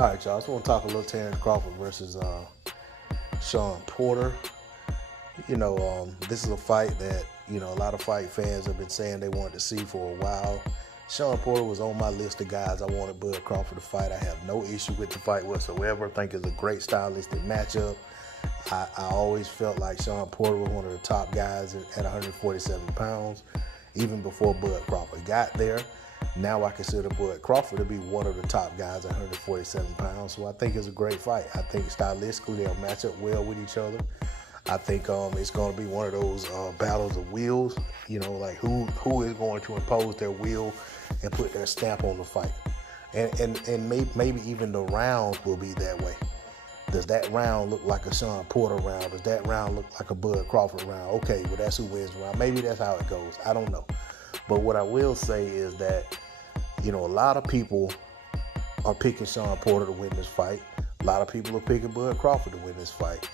All right, y'all. I just want to talk a little Terrence Crawford versus Shawn Porter. This is a fight that, a lot of fight fans have been saying they wanted to see for a while. Shawn Porter was on my list of guys I wanted Bud Crawford to fight. I have no issue with the fight whatsoever. I think it's a great stylistic matchup. I always felt like Shawn Porter was one of the top guys at 147 pounds, even before Bud Crawford got there. Now I consider Bud Crawford to be one of the top guys at 147 pounds. So I think it's a great fight. I think stylistically they'll match up well with each other. I think it's going to be one of those battles of wills, like who is going to impose their will and put their stamp on the fight. And maybe even the rounds will be that way. Does that round look like a Shawn Porter round? Does that round look like a Bud Crawford round? Okay, well, that's who wins the round. Maybe that's how it goes. I don't know. But what I will say is that, a lot of people are picking Shawn Porter to win this fight. A lot of people are picking Bud Crawford to win this fight.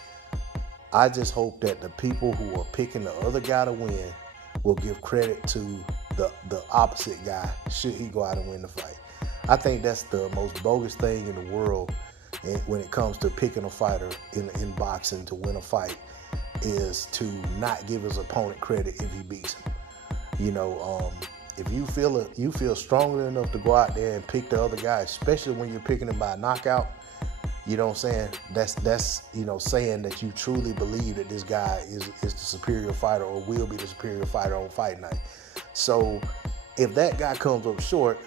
I just hope that the people who are picking the other guy to win will give credit to the opposite guy should he go out and win the fight. I think that's the most bogus thing in the world when it comes to picking a fighter in boxing to win a fight, is to not give his opponent credit if he beats him. If you feel stronger enough to go out there and pick the other guy, especially when you're picking him by knockout, you know what I'm saying? That's saying that you truly believe that this guy is the superior fighter or will be the superior fighter on fight night. So if that guy comes up short,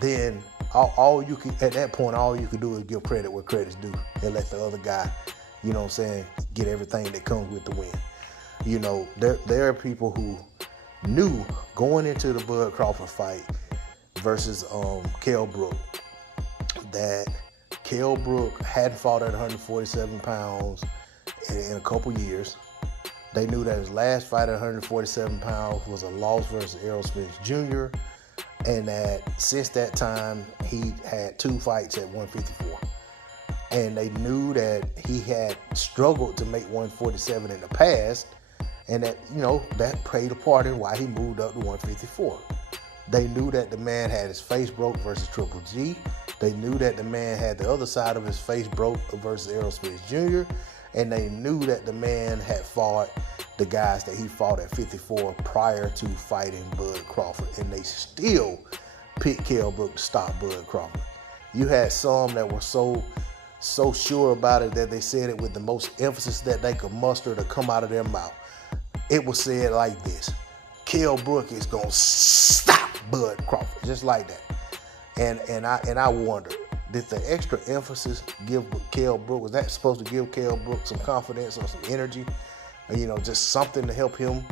then all you can at that point, all you can do is give credit where credit's due and let the other guy, get everything that comes with the win. There are people who knew going into the Bud Crawford fight versus Kell Brook that Kell Brook hadn't fought at 147 pounds in a couple years. They knew that his last fight at 147 pounds was a loss versus Errol Spence Jr., and that since that time he had 2 fights at 154. And they knew that he had struggled to make 147 in the past, and that, that played a part in why he moved up to 154. They knew that the man had his face broke versus Triple G. They knew that the man had the other side of his face broke versus Errol Spence Jr. And they knew that the man had fought the guys that he fought at 54 prior to fighting Bud Crawford. And they still picked Kell Brook to stop Bud Crawford. You had some that were so sure about it that they said it with the most emphasis that they could muster to come out of their mouth. It was said like this: Kell Brook is gonna stop Bud Crawford, just like that. And I wonder, did the extra emphasis give Kell Brook, was that supposed to give Kell Brook some confidence or some energy, or, just something to help him,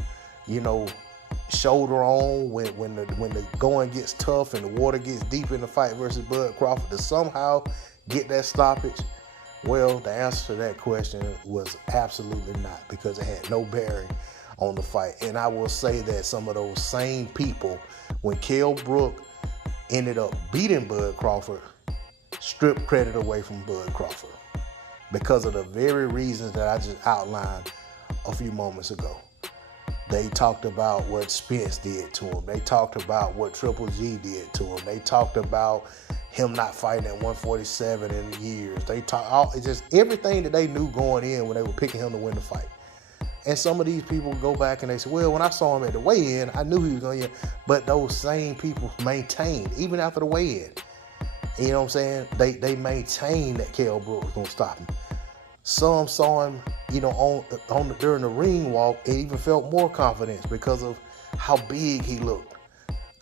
shoulder on when the going gets tough and the water gets deep in the fight versus Bud Crawford, to somehow get that stoppage? Well, the answer to that question was absolutely not, because it had no bearing on the fight. And I will say that some of those same people, when Kell Brook ended up beating Bud Crawford, stripped credit away from Bud Crawford because of the very reasons that I just outlined a few moments ago. They talked about what Spence did to him. They talked about what Triple G did to him. They talked about him not fighting at 147 in years. They talked just everything that they knew going in when they were picking him to win the fight. And some of these people go back and they say, well, when I saw him at the weigh-in, I knew he was going to win. But those same people maintained, even after the weigh-in, you know what I'm saying? They maintained that Kell Brook was going to stop him. Some saw him, during the ring walk, and even felt more confidence because of how big he looked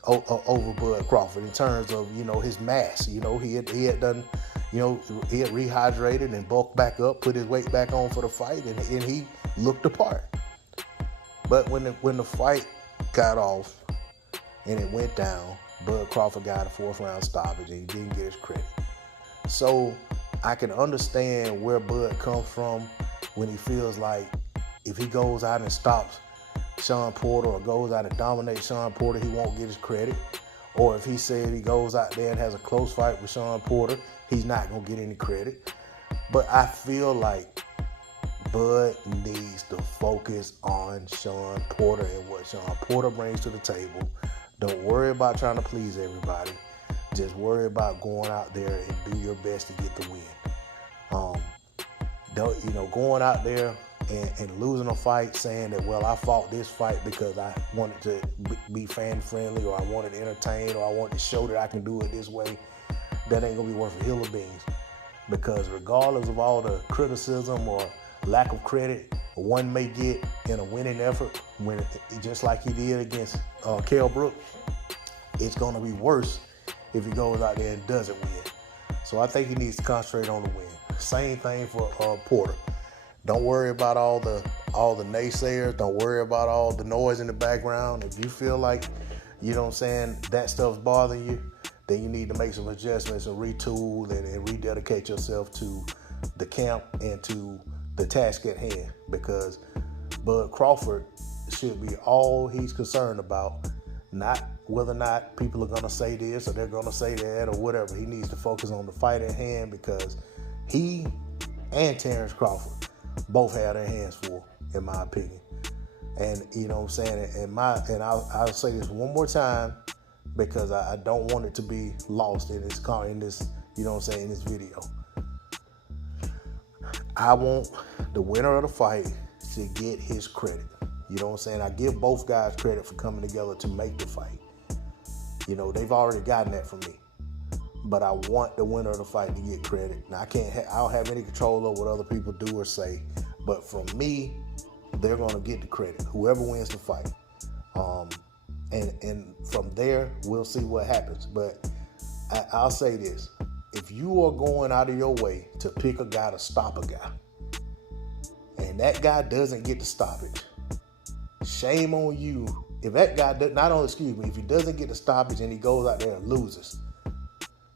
over Bud Crawford in terms of, his mass. He had done, he had rehydrated and bulked back up, put his weight back on for the fight, and he looked the part. But when the fight got off and it went down, Bud Crawford got a 4th round stoppage and he didn't get his credit. So I can understand where Bud comes from when he feels like if he goes out and stops Shawn Porter or goes out and dominates Shawn Porter, he won't get his credit. Or if he said he goes out there and has a close fight with Shawn Porter, he's not going to get any credit. But I feel like Bud needs to focus on Shawn Porter and what Shawn Porter brings to the table. Don't worry about trying to please everybody. Just worry about going out there and do your best to get the win. Going out there and losing a fight saying that, well, I fought this fight because I wanted to be fan friendly, or I wanted to entertain, or I wanted to show that I can do it this way, that ain't gonna be worth a hill of beans. Because regardless of all the criticism or lack of credit one may get in a winning effort, just like he did against Kell Brook, it's gonna be worse if he goes out there and doesn't win. So I think he needs to concentrate on the win. Same thing for Porter. Don't worry about all the naysayers. Don't worry about all the noise in the background. If you feel like, that stuff's bothering you, then you need to make some adjustments and retool and rededicate yourself to the camp and to the task at hand. Because Bud Crawford should be all he's concerned about, not whether or not people are going to say this or they're going to say that or whatever. He needs to focus on the fight at hand, because he and Terrence Crawford both have their hands full, in my opinion. And you know what I'm saying? And I'll say this one more time, because I don't want it to be lost in this, in this video. I want the winner of the fight to get his credit. You know what I'm saying? I give both guys credit for coming together to make the fight. They've already gotten that from me. But I want the winner of the fight to get credit. Now, I don't have any control over what other people do or say. But from me, they're going to get the credit, whoever wins the fight. And from there, we'll see what happens. But I'll say this. If you are going out of your way to pick a guy to stop a guy, and that guy doesn't get the stoppage, shame on you. If that guy if he doesn't get the stoppage and he goes out there and loses,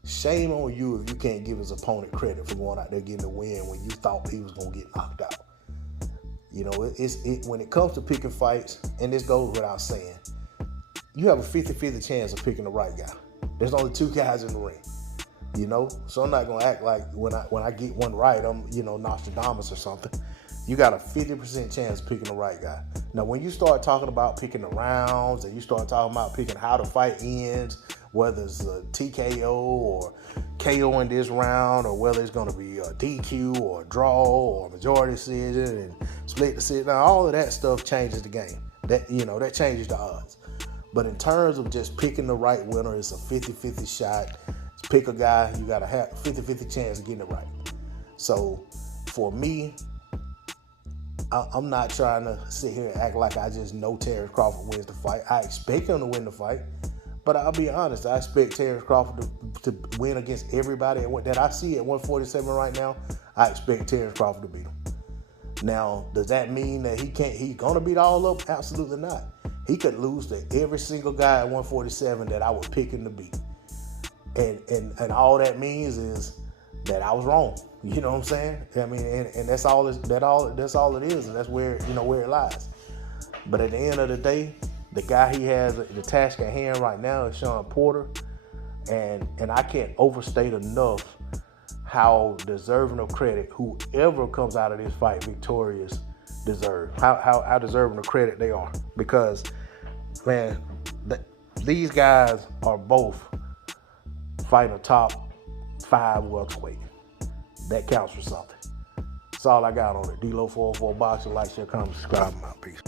shame on you if you can't give his opponent credit for going out there getting a win when you thought he was going to get knocked out. When it comes to picking fights, and this goes without saying, you have a 50-50 chance of picking the right guy. There's only two guys in the ring, So I'm not going to act like when I get one right, I'm, Nostradamus or something. You got a 50% chance of picking the right guy. Now, when you start talking about picking the rounds and you start talking about picking how the fight ends, whether it's a TKO or KO in this round, or whether it's going to be a DQ or a draw or a majority decision and split decision. Now, all of that stuff changes the game. That changes the odds. But in terms of just picking the right winner, it's a 50-50 shot. Pick a guy, you got to have 50-50 chance of getting it right. So for me, I'm not trying to sit here and act like I just know Terrence Crawford wins the fight. I expect him to win the fight. But I'll be honest, I expect Terrence Crawford to win against everybody that I see at 147 right now. I expect Terrence Crawford to beat him. Now, does that mean that he's going to beat all of them? Absolutely not. He could lose to every single guy at 147 that I would pick him to beat. And all that means is that I was wrong. You know what I'm saying? I mean, and that's all it is, and that's where where it lies. But at the end of the day, the guy he has the task at hand right now is Shawn Porter, and I can't overstate enough how deserving of credit whoever comes out of this fight victorious deserves. How deserving of credit they are, because man, these guys are both fighting a top 5 welterweight. That counts for something. That's all I got on it. D-Lo 404 Boxing. Like, share, comment, subscribe. I'm out. Peace.